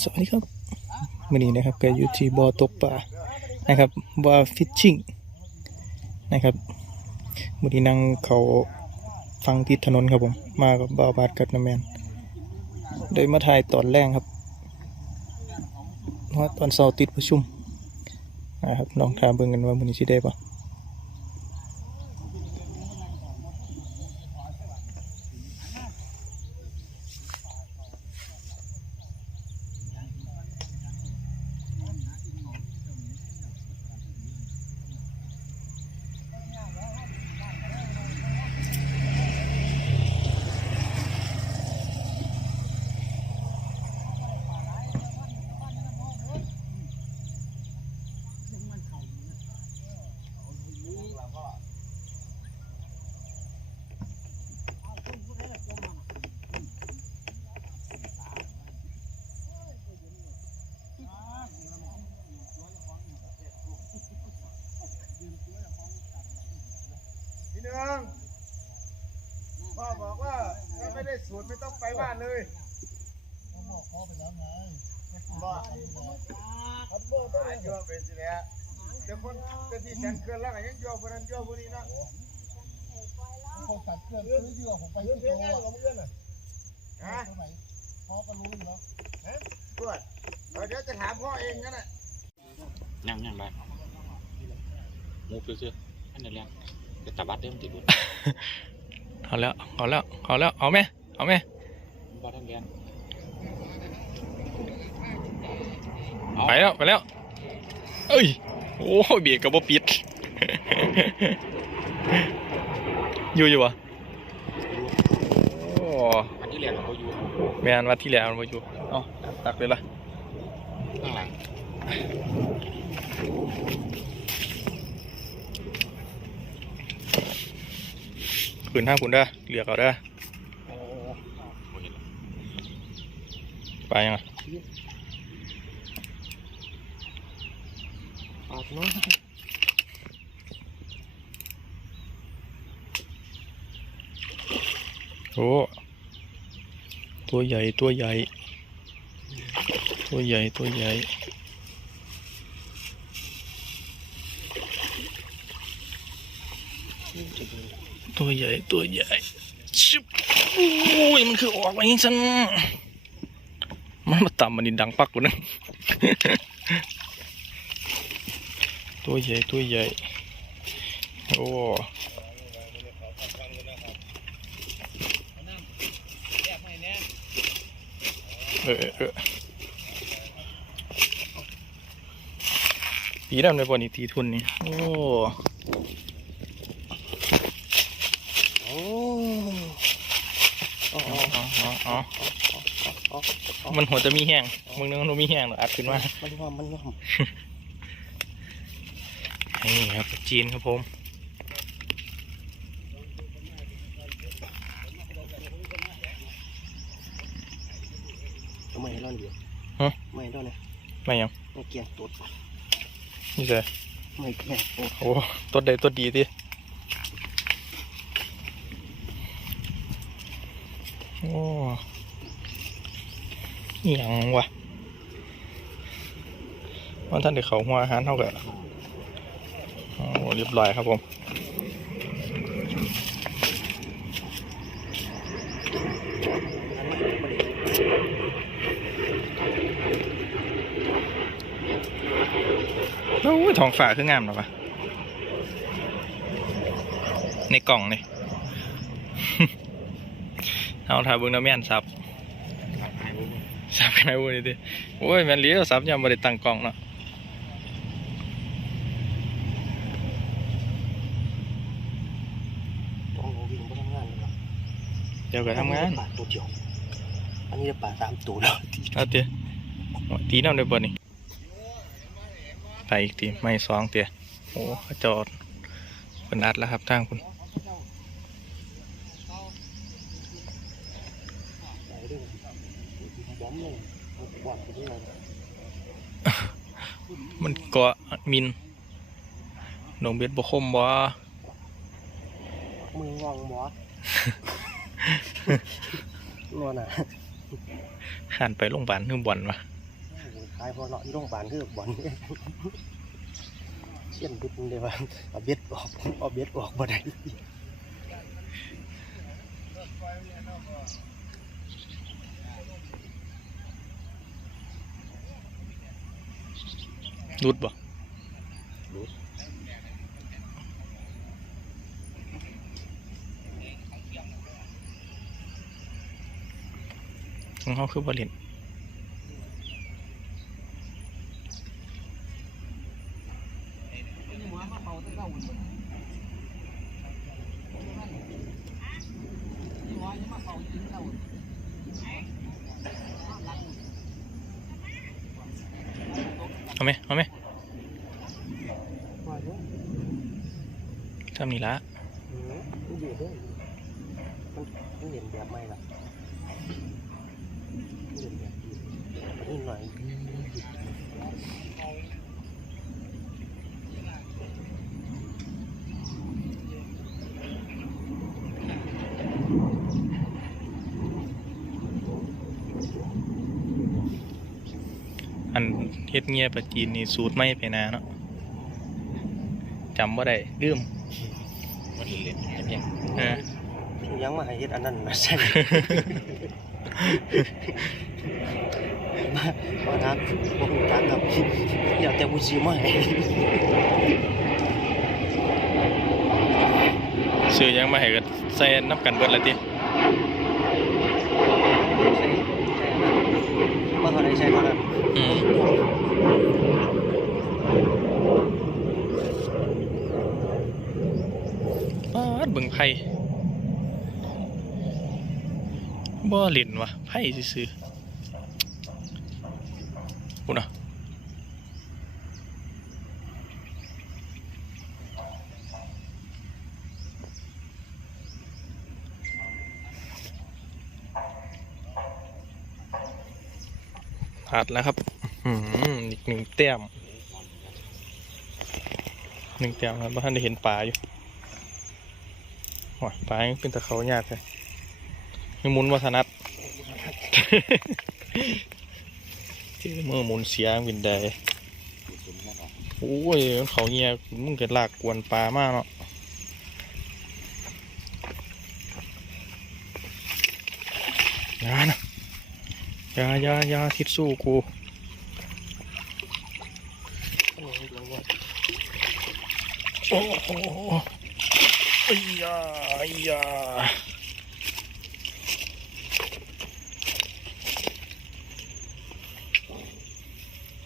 สวัสดีครับวันนี้นะครับก็อยู่ที่บ่อตกปลานะครับบ่อฟิชชิ่งนะครับวันนี้นั่งเขาฟังติดถนนครับผม มากับบ่าวบาดกับน้ำแมนโดยมาถ่ายตอนแรกครับเพราะว่าตอนเสาร์ติดประชุมนะครับลองถามเบิ่งกันว่าวันนี้สิได้ปะ พี่หนึ่งพ่อบอกว่าถ้าไม่ได้สูตรไม่ต้องไปบ้านเลยบอกพ่อไปแล้วไงบอกเขาบอกต้องโยนไปสิแล้วเดี๋ยวคนจะที่แสนเกินแล้วก็ยังโยนคนนั้นโยนคนนี้นะคนตัดเกินซื้อเยอะผมไปที่โตอะเพื่อนอะฮะพ่อก็รู้อยู่แล้วฮะเพื่อนเดี๋ยวจะถามพ่อเองงั้นแหละนั่งนั่งไปมูฟซื้อๆให้ในเรื่อง เดี๋ยวตาบัดเริ่มติดบุญเอาแล้วเอาแล้วเอาแล้วเอาไหมเอาไหมบัดทั้งเรียนไปแล้วไปแล้ว เอ้ยโอ้ยเบียกกับบ่ปิด อยู่อยู่วะโอ้อันที่เรียนเขาอยู่แมนวัดที่แล้วมันบ่อยู่เอ๋อตักเลยล่ะข้างหลัง ขืนห้างคุณเด้อเหลือกเอาเด้อไปยังไงออกเนาะโอ้ตัวใหญ่ตัวใหญ่ ตัวใหญ่ตัวใหญ่ ตัวใหญ่ตัวใหญ่ชิบโอ้ยมันคือออกมาอย่างฉันมันมาต่ำมันดินดังปักกูนะตัวใหญ่ตัวใหญ่โอ้เออเออเออตีดำในบอลนี่ตีทุนนี่โอ้ อ๋อ อ๋ออ๋ออ๋อมันหัวจะมีแห้งมึงนึกว่ามันมีแห้งเหรออัดขึ้นมามันว่ามันว่านี่ครับจีนครับผมทำไมร้อนอยู่ไม่ร้อนเนี่ยไม่ยังไม่เกี่ยงตัวนี่เลยไม่เกี่ยงตัวโอ้ตัวใดตัวดีดิ โอ้ยังวะวันท่านเด็กเขาหัวอาหารเท่ากับโอ้เรียบร้อยครับผมโอ้ยท้องฟ้าคืองามหรอปะในกล่องนี่ เอาถ่ายเบิ่งน้ำแม่นซับซับไปไหนบุนี่ดิโอ้ยแม่นเลี้ยวซับยังบ่ได้ตั้งกล่องเนาะต้องโวิ่งไปทำงานเลยเดี๋ยวก็ทำงานป่าตัวเดียวอันนี้ป่าสามตัวแล้วเอาเตี้ยโอ้ยตีน้ำได้บ่นี่ไปอีกทีไม่สองเตี้ยโอ้เขาจอดเป็นอัดแล้วครับทางคุณ ใส่ด้วยบอมเลยบอดไปด้วย มันเกาะมินหนองเบ็ดบ่คมบ่มือวางบอสนวลอะหันไปโรงพยาบาลคือบ่อนวะเขายพอเนาะที่โรงพยาบาลคือบอลเนี่ยเชี่ยนดุดเลยว่าเอาเบ็ดออกเอาเบ็ดออกบ่ได้ รุดบ่รุดของเขาคือบอลเลนเอาไหม เอาไหมเอาอยู่ทำนี่ละอืมมันอยู่ด้วยมันมันเรียนแบบไม่ล่ะมันเรียนแบบดีมันนิดหน่อย นเฮ็ดเงียบปะจีนนี่สูตรไม่ไปนาเนาะจำว่าได้ลืมมันเล่นๆกันยังเออยังมาให้เฮ็ดอันนั้นนะใช่มามาทางบ่ฮู้จักกับอยากแต่ผู้ซื้อมาให้ซื้อหยังมาให้ก็ใส่น้ำกันเบิดละติ ใช่ใช่ อันนั้นว่าเท่าใช่เท่านั้นอืมปาดเบิ่งไพ่บ่เล่นวะไพ่ซื่อๆพุ่นอะ ผ่านแล้วครับอืมอีกหนึ่งแต้มหนึ่งแต้มครับเพราะท่านได้เห็นปลาอยู่วปลาเป็นตะเขายากเลยยังหมุนวัฒนัดที่มือมุนเสียวินไดโอ้ยเขาเงียมึงเกิดลากกวนปลามากเนาะอยานะ ยาอยาอยาทิดสู้กูโอ้โหไอ้ยยาอ้ยา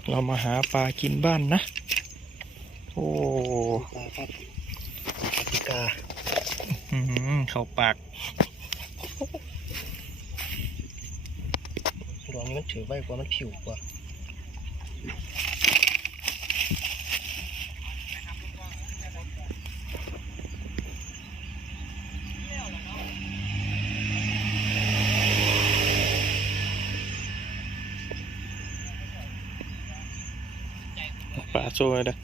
เรามาหาปลากินบ้านนะ โอ้ปลาครับปฏิกาเข้าปาก ดวงนี้มันถือไว้กว่ามันผิวกว่าปลาโซ่เลยเด้อ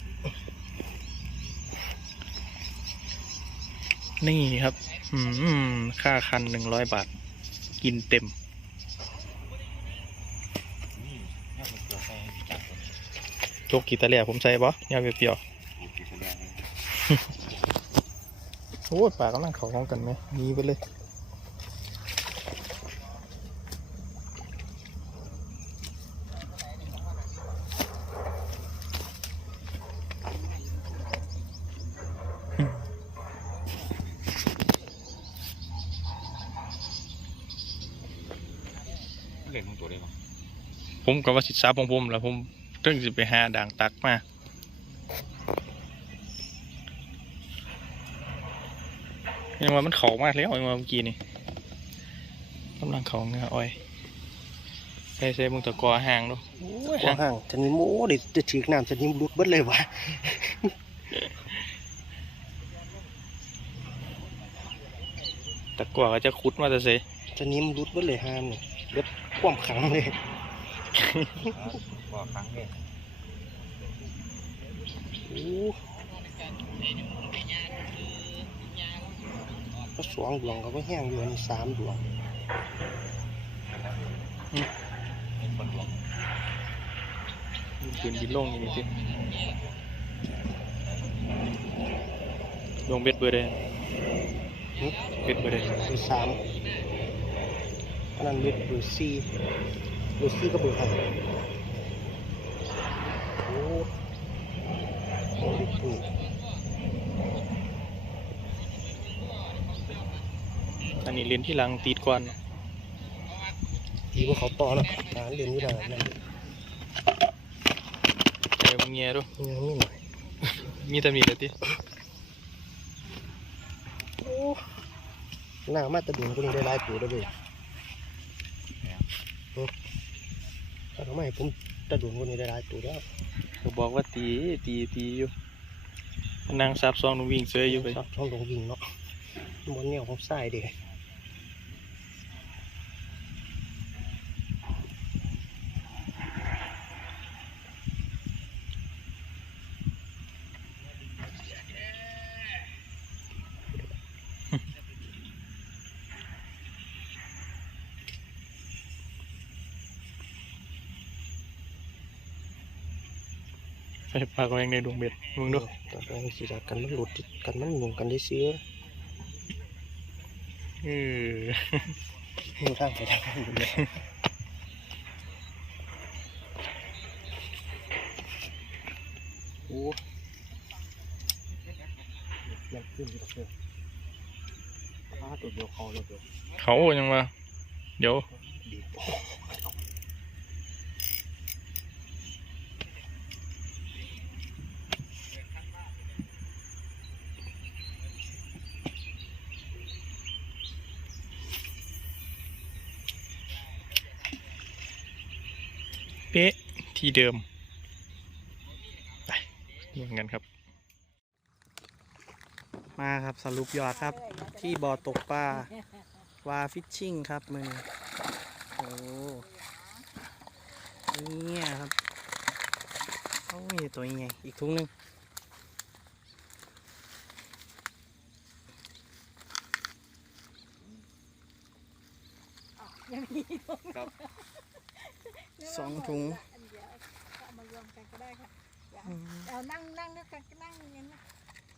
นี่ครับ อืม ค่าคันหนึ่งร้อยบาท กินเต็ม นี่น่าจะเกี่ยวใส่จับคน โจกกีตาเลียผมใส่บ่ยาเปรี้ยวอยู่ที่แสดงๆโอ้ยปลากำลังเขาห้องกันไหมหนีไปเลยเล่นของตัวได้ปะผมกับว่าสิสาของผมแล้วผม เรื่องจะไปหาด่างตักมายังว่ามันเขามากแล้วยังว่าเมื่อกี้นี่กำลังเขาเงาอ้อยใส่ใส่มึงตะกอห่างดูโอ้ยกว่าห่างห่างจะนี่โม้เดี๋ยวจะถือน้ำจะนิ่มรุดเบิดเลยวะตะกอก็จะคุดมาแต่เซจะนิ่มรุดเบิดเลยห้ามเนี่ยเบิดความขังเลย ว่าครั้งเนี่ยโอ้ก็สองดวงก็ไม่แห้งอยู่อันนี้สามดวงเป็นคนหลวงขึ้นบินลงอย่างนี้สิลงเบ็ดเบอร์ได้หึเบ็ดเบอร์ได้เบอร์สามอันนั้นเบ็ดเบอร์สี่เบอร์สี่ก็เบอร์ห้าโอ้โหเบ็ดปุ๋ยอันนี้เรียนที่หลังตีดก่อนทีว่าเขาต่อแล้วหาเรียนอยู่นานนั่นใจมึงเงี้ยดูยังไม่หน่อยมีแต่มีแต่ติหน้ามาตะดุนก็ยังได้หลายตัวแล้วเลยเออถ้าทำไมผมตะดุนคนนี้ได้หลายตัวแล้ว ก็บอกว่าตีตีตีอยู่นางซับซองนุ่งวิ่งเซยอยู่ไปซับซองนุ่งวิ่งเนาะบนเนี่ยของใส่เด็ก ปปากแวงในดวงเบ็ดมึงดูตอนแรกสิกันมันหลุดกันมันหนุ่งกันได้เสียเออมือข้างไปทางอยู่เลยโอ้ยังขึ้นอยู่เลยพาตัวเดียวเขาเลยเดียวเขายังมาเดี๋ยว เป๊ะที่เดิม ไปเรียงกันครับ มาครับสรุปยอดครับ ที่บ่อตกปลาวาฟิชชิ่งครับมือนี้โอ้เนี่ยครับโอ้ยตัวยังไงอีกทุงหนึงยังมีถุงครับ สองถุงอันเดียวเอามารวมกันก็ได้ค่ะเดี๋ยวเอานั่งนั่งด้วยกันก็นั่งอย่างนี้นะ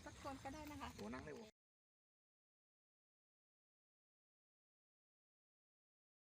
สักคนก็ได้นะคะโอ้นั่งได้บ่